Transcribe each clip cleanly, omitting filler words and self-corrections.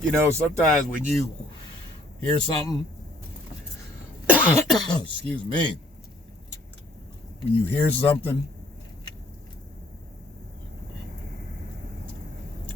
You know, sometimes when you hear something, excuse me, when you hear something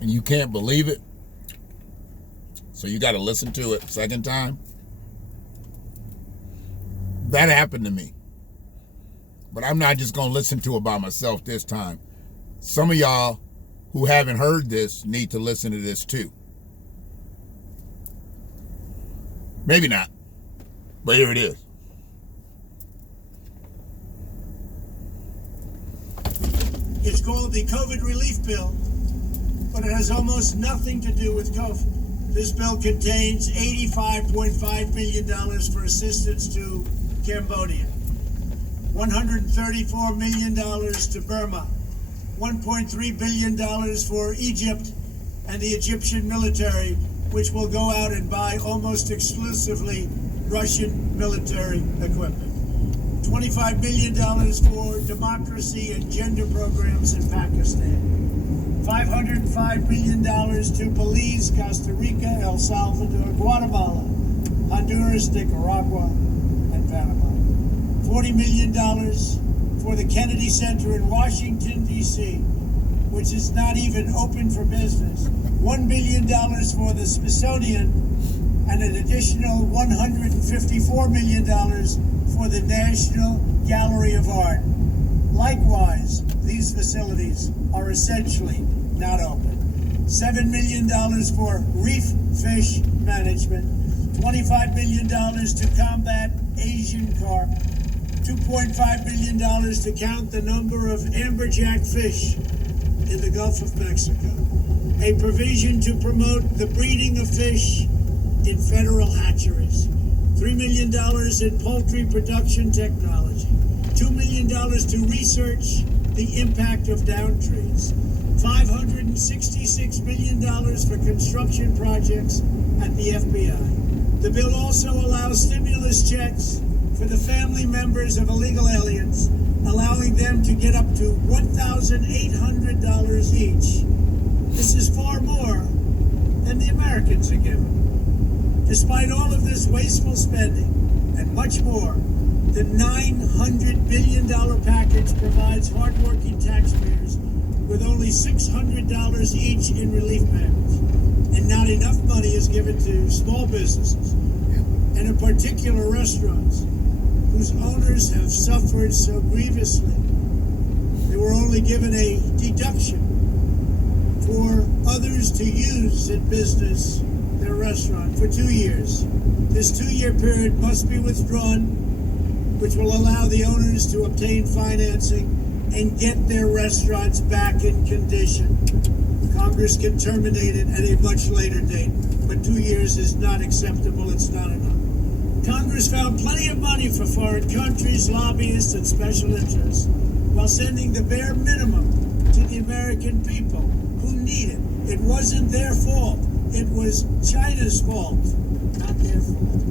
and you can't believe it, so you got to listen to it a second time. That happened to me. But I'm not just going to listen to it by myself this time. Some of y'all who haven't heard this need to listen to this too. Maybe not, but here it is. It's called the COVID Relief Bill, but it has almost nothing to do with COVID. This bill contains $85.5 million for assistance to Cambodia, $134 million to Burma, $1.3 billion for Egypt and the Egyptian military, which will go out and buy almost exclusively Russian military equipment. $25 billion for democracy and gender programs in Pakistan. $505 million to Belize, Costa Rica, El Salvador, Guatemala, Honduras, Nicaragua, and Panama. $40 million for the Kennedy Center in Washington, D.C., which is not even open for business. $1 billion for the Smithsonian, and an additional $154 million for the National Gallery of Art. Likewise, these facilities are essentially not open. $7 million for reef fish management, $25 million to combat Asian carp, $2.5 billion to count the number of amberjack fish in the Gulf of Mexico, a provision to promote the breeding of fish in federal hatcheries, $3 million in poultry production technology, $2 million to research the impact of down trees, $566 million for construction projects at the FBI. The bill also allows stimulus checks for the family members of illegal aliens, allowing them to get up to $1,800 each. This is far more than the Americans are given. Despite all of this wasteful spending and much more, the $900 billion package provides hardworking taxpayers with only $600 each in relief payments. And not enough money is given to small businesses, and in particular restaurants, whose owners have suffered so grievously. They were only given a deduction for others to use in business their restaurant for 2 years. This 2-year period must be withdrawn, which will allow the owners to obtain financing and get their restaurants back in condition. Congress can terminate it at a much later date, but 2 years is not acceptable. It's not enough. Congress found plenty of money for foreign countries, lobbyists, and special interests, while sending the bare minimum to the American people who need it. It wasn't their fault. It was China's fault, not their fault.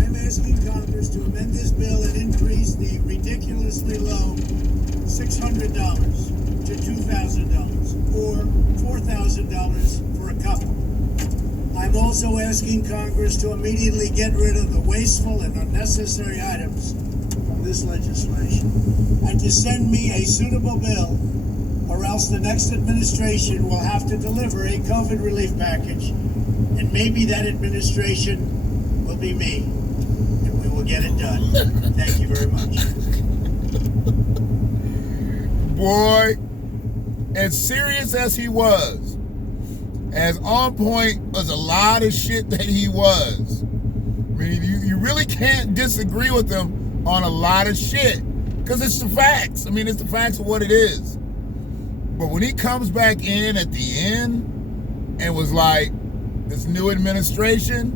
I'm asking Congress to amend this bill and increase the ridiculously low $600 to $2,000 or $4,000 for a couple. I'm also asking Congress to immediately get rid of the wasteful and unnecessary items from this legislation and to send me a suitable bill, or else the next administration will have to deliver a COVID relief package, and maybe that administration will be me, and we will get it done. Thank you very much. Boy, as serious as he was, as on point as a lot of shit that he was, I mean, you really can't disagree with him on a lot of shit, because it's the facts. I mean, it's the facts of what it is. But when he comes back in at the end and was like, this new administration,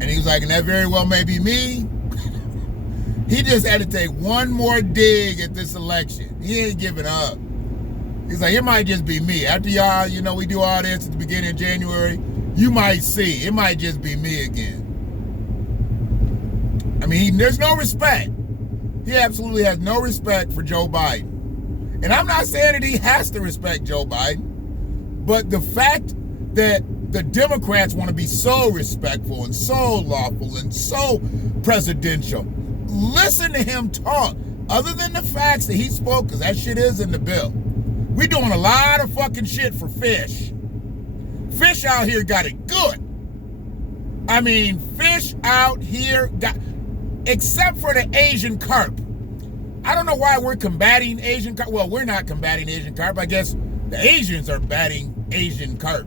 and he was like, and that very well may be me, he just had to take one more dig at this election. He ain't giving up. He's like, it might just be me. After y'all, you know, we do all this at the beginning of January, you might see, it might just be me again. I mean, there's no respect. He absolutely has no respect for Joe Biden. And I'm not saying that he has to respect Joe Biden, but the fact that the Democrats want to be so respectful and so lawful and so presidential. Listen to him talk. Other than the facts that he spoke, because that shit is in the bill. We doing a lot of fucking shit for fish. Fish out here got it good. I mean, fish out here got, except for the Asian carp. I don't know why we're combating Asian carp. Well, we're not combating Asian carp. I guess the Asians are batting Asian carp.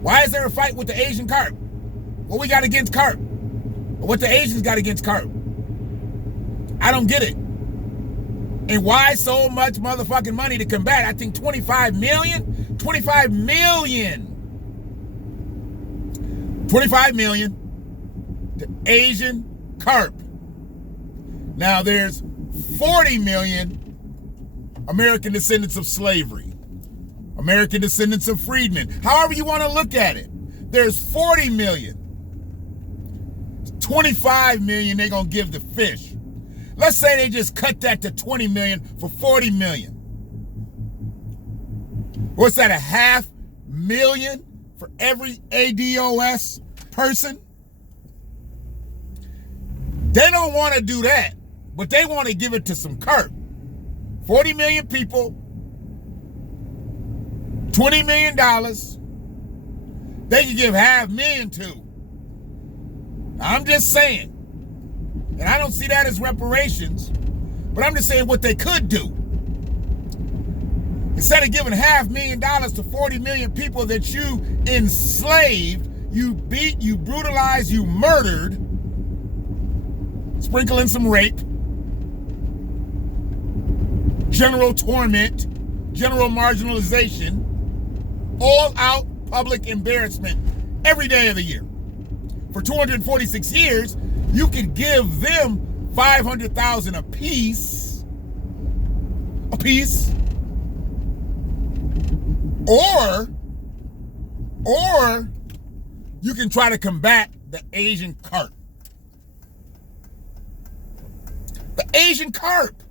Why is there a fight with the Asian carp? What we got against carp? What the Asians got against carp? I don't get it. And why so much motherfucking money to combat? I think 25 million? 25 million. 25 million to Asian carp. Now there's 40 million American descendants of slavery. American descendants of freedmen. However you want to look at it. There's 40 million. 25 million they're going to give to fish. Let's say they just cut that to 20 million for 40 million. What's that, $500,000 for every ADOS person? They don't want to do that, but they want to give it to some carp. 40 million people, $20 million, they can give $500,000 to. I'm just saying, and I don't see that as reparations, but I'm just saying what they could do. Instead of giving $500,000 to 40 million people that you enslaved, you beat, you brutalized, you murdered, sprinkle in some rape, general torment, general marginalization, all out public embarrassment every day of the year. For 246 years, you could give them $500,000 a piece, or you can try to combat the Asian carp. The Asian carp.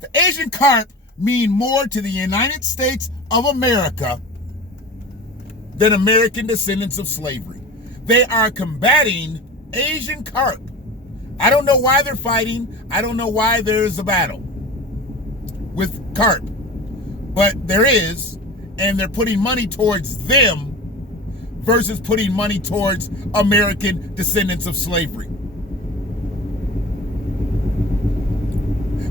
The Asian carp mean more to the United States of America than American descendants of slavery. They are combating Asian carp. I don't know why they're fighting. I don't know why there's a battle with carp. But there is, and they're putting money towards them versus putting money towards American descendants of slavery.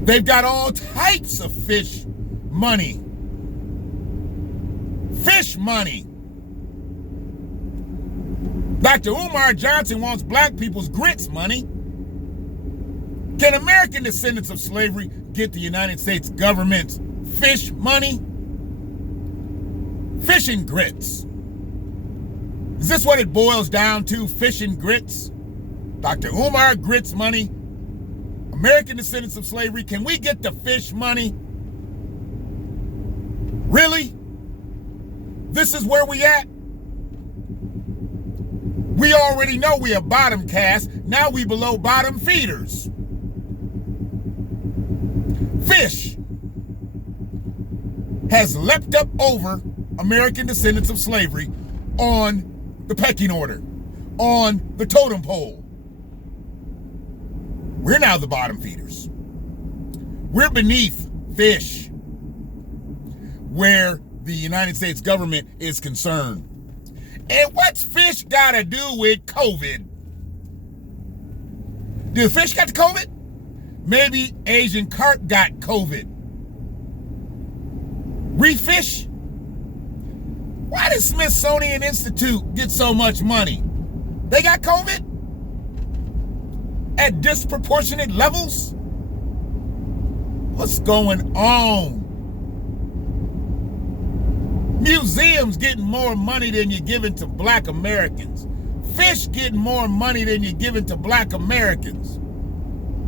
They've got all types of fish money. Fish money. Dr. Umar Johnson wants black people's grits money. Can American descendants of slavery get the United States government's fish money? Fish and grits. Is this what it boils down to? Fish and grits? Dr. Umar grits money. American descendants of slavery, can we get the fish money? Really? This is where we at? We already know we are bottom caste. Now we below bottom feeders. Fish has leapt up over American descendants of slavery on the pecking order, on the totem pole. We're now the bottom feeders. We're beneath fish where the United States government is concerned. And what's fish got to do with COVID? Do the fish got the COVID? Maybe Asian carp got COVID. Reef fish? Why does Smithsonian Institute get so much money? They got COVID? At disproportionate levels? What's going on? Museums getting more money than you're giving to black Americans. Fish getting more money than you're giving to black Americans.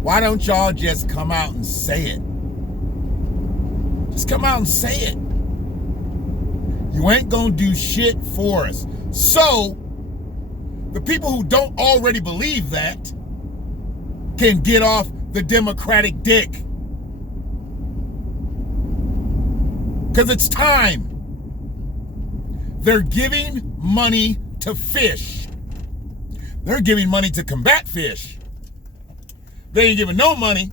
Why don't y'all just come out and say it? Just come out and say it. You ain't gonna do shit for us. So, the people who don't already believe that can get off the Democratic dick. Because it's time. They're giving money to fish. They're giving money to combat fish. They ain't giving no money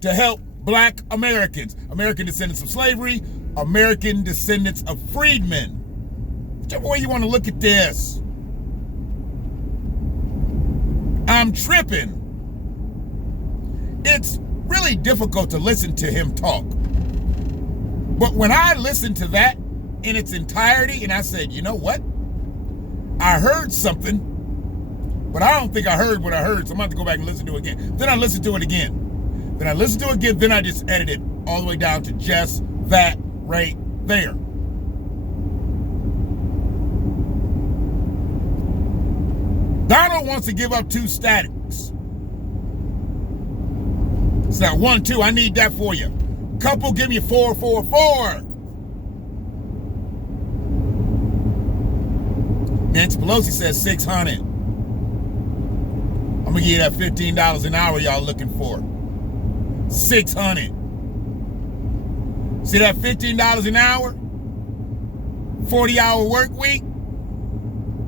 to help black Americans, American descendants of slavery, American descendants of freedmen. Whichever way you want to look at this. I'm tripping. It's really difficult to listen to him talk. But when I listened to that in its entirety, and I said, you know what? I heard something, but I don't think I heard what I heard, so I'm going to have to go back and listen to it again. Then I listened to it again. Then I listened to it again, then I just edited all the way down to just that right there. Donald wants to give up 2 statics. It's not 1, 2. I need that for you. Couple, give me 4, 4, 4. Nancy Pelosi says 600. I'm gonna give you that $15 an hour y'all looking for. 600. See that $15 an hour? 40-hour work week?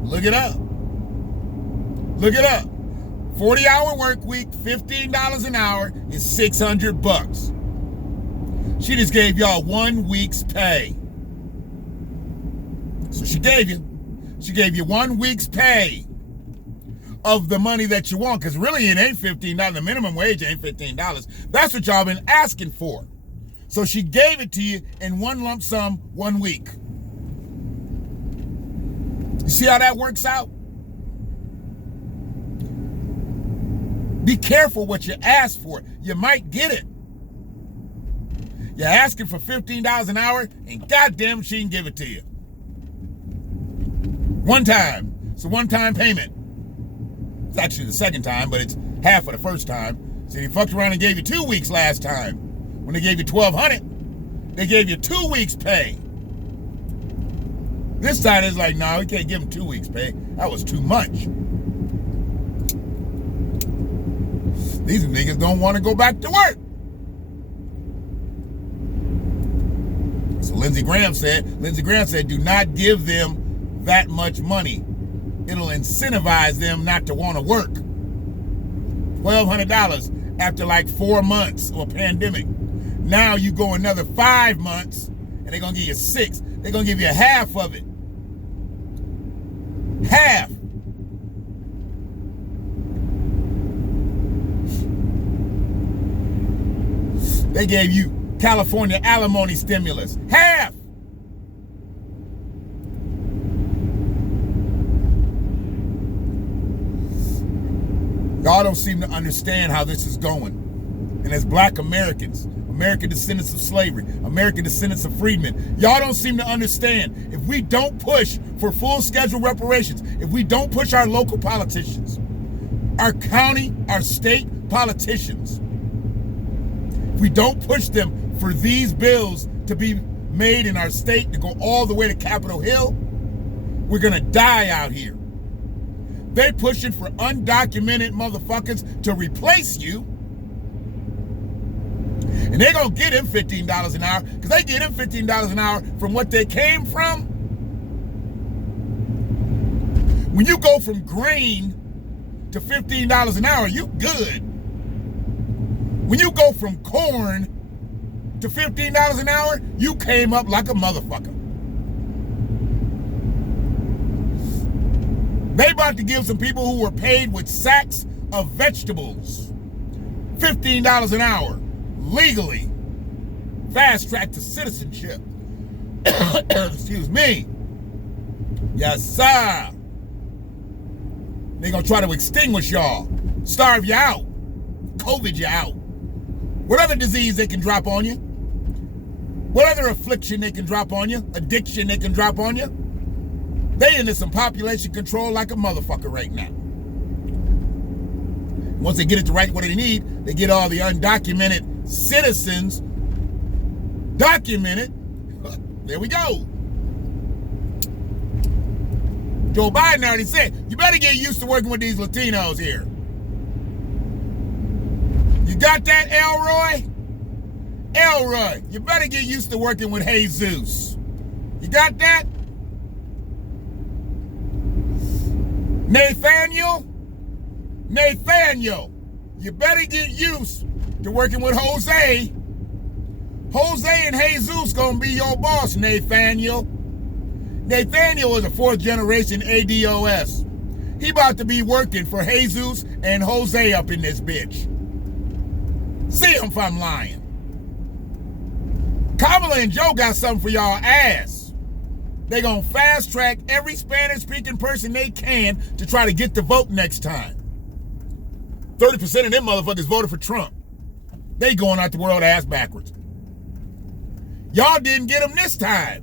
Look it up. Look it up. 40-hour work week, $15 an hour is $600. She just gave y'all 1 week's pay. So she gave you 1 week's pay of the money that you want, because really it ain't $15. The minimum wage ain't $15. That's what y'all been asking for. So she gave it to you in one lump sum, 1 week. You see how that works out? Be careful what you ask for. You might get it. You're asking for $15 an hour, and goddamn she can give it to you. One time. It's a one-time payment. It's actually the second time, but it's half of the first time. So they fucked around and gave you 2 weeks last time. When they gave you $1,200, they gave you 2 weeks pay. This time it's like, no, we can't give them 2 weeks pay. That was too much. These niggas don't want to go back to work. So Lindsey Graham said, do not give them that much money. It'll incentivize them not to want to work. $1,200 after like 4 months of a pandemic. Now you go another 5 months and they're going to give you 6. They're going to give you half of it. Half. They gave you California alimony stimulus. Half. Y'all don't seem to understand how this is going. And as black Americans, American descendants of slavery, American descendants of freedmen, y'all don't seem to understand. If we don't push for full schedule reparations, if we don't push our local politicians, our county, our state politicians, if we don't push them for these bills to be made in our state to go all the way to Capitol Hill, we're gonna die out here. They pushing for undocumented motherfuckers to replace you. And they're gonna get them $15 an hour, because they get them $15 an hour from what they came from. When you go from grain to $15 an hour, you good. When you go from corn to $15 an hour, you came up like a motherfucker. They about to give some people who were paid with sacks of vegetables $15 an hour, legally. Fast track to citizenship. Excuse me. Yes, sir. They're gonna try to extinguish y'all, starve you out, COVID you out. What other disease they can drop on you? What other affliction they can drop on you? Addiction they can drop on you? They into some population control like a motherfucker right now. Once they get it to right what they need, they get all the undocumented citizens documented. There we go. Joe Biden already said, you better get used to working with these Latinos here. You got that, Elroy? Elroy, you better get used to working with Jesus. You got that? Nathaniel, you better get used to working with Jose. Jose and Jesus gonna be your boss, Nathaniel. Nathaniel is a 4th generation ADOS. He about to be working for Jesus and Jose up in this bitch. See him if I'm lying. Kamala and Joe got something for y'all ass. They gonna fast track every Spanish speaking person they can to try to get the vote next time. 30% of them motherfuckers voted for Trump. They going out the world ass backwards. Y'all didn't get them this time.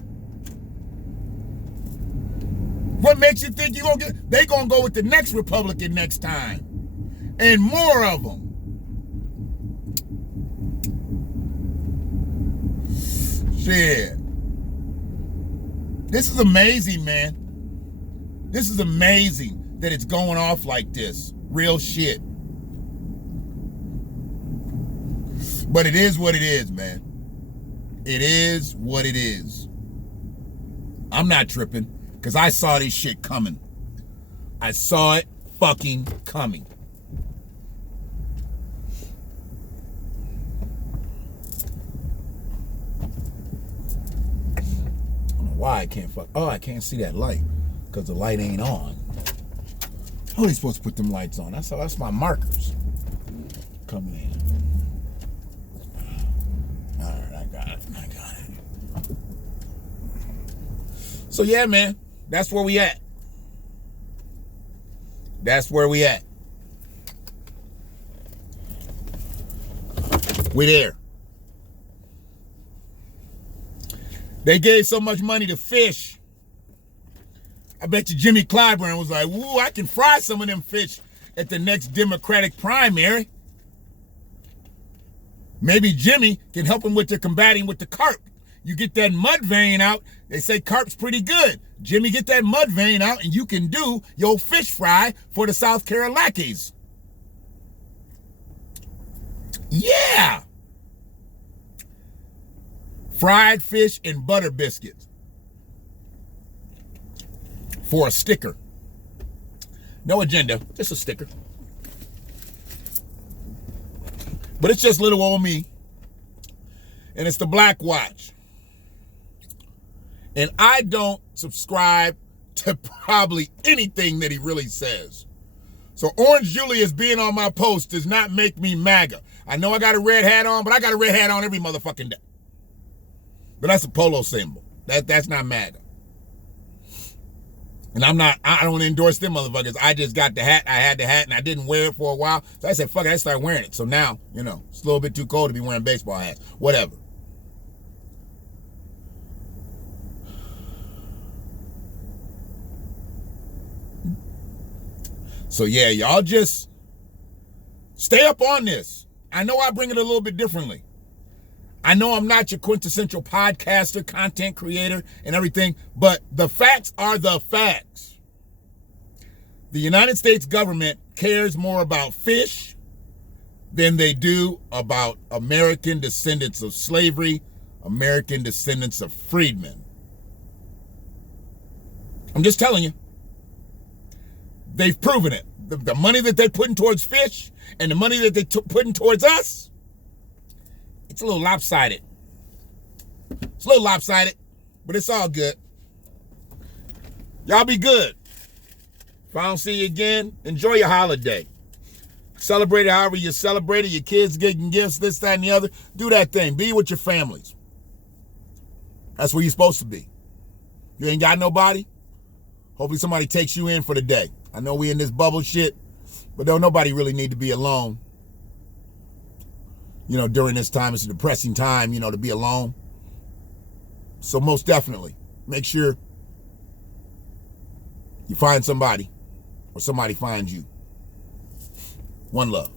What makes you think you gonna get? They gonna go with the next Republican next time, and more of them. Shit. This is amazing, man. This is amazing that it's going off like this. Real shit. But it is what it is, man. It is what it is. I'm not tripping because I saw this shit coming. I saw it fucking coming. I don't know why I can't fuck. Oh, I can't see that light because the light ain't on. How are they supposed to put them lights on? That's my markers coming in. All right, I got it. So yeah, man, that's where we at. We there. They gave so much money to fish. I bet you Jimmy Clyburn was like, "Woo, I can fry some of them fish at the next Democratic primary." Maybe Jimmy can help him with the combating with the carp. You get that mud vein out. They say carp's pretty good. Jimmy, get that mud vein out and you can do your fish fry for the South Carolackies. Yeah. Fried fish and butter biscuits for a sticker. No agenda, just a sticker. But it's just little old me. And it's the BlackWatch. And I don't subscribe to probably anything that he really says. So Orange Julius being on my post does not make me MAGA. I know I got a red hat on, but I got a red hat on every motherfucking day. But that's a polo symbol. That's not MAGA. And I don't endorse them motherfuckers. I just got the hat. I had the hat and I didn't wear it for a while. So I said, fuck it, I started wearing it. So now, it's a little bit too cold to be wearing baseball hats. Whatever. So yeah, y'all just stay up on this. I know I bring it a little bit differently. I know I'm not your quintessential podcaster, content creator, and everything, but the facts are the facts. The United States government cares more about fish than they do about American descendants of slavery, American descendants of freedmen. I'm just telling you. They've proven it. The money that they're putting towards fish and the money that they're putting towards us, it's a little lopsided. It's a little lopsided, but it's all good. Y'all be good. If I don't see you again, enjoy your holiday. Celebrate it however you celebrate it. Your kids getting gifts, this, that, and the other. Do that thing. Be with your families. That's where you're supposed to be. You ain't got nobody? Hopefully somebody takes you in for the day. I know we in this bubble shit, but don't nobody really need to be alone. During this time, it's a depressing time, to be alone. So most definitely, make sure you find somebody or somebody finds you. One love.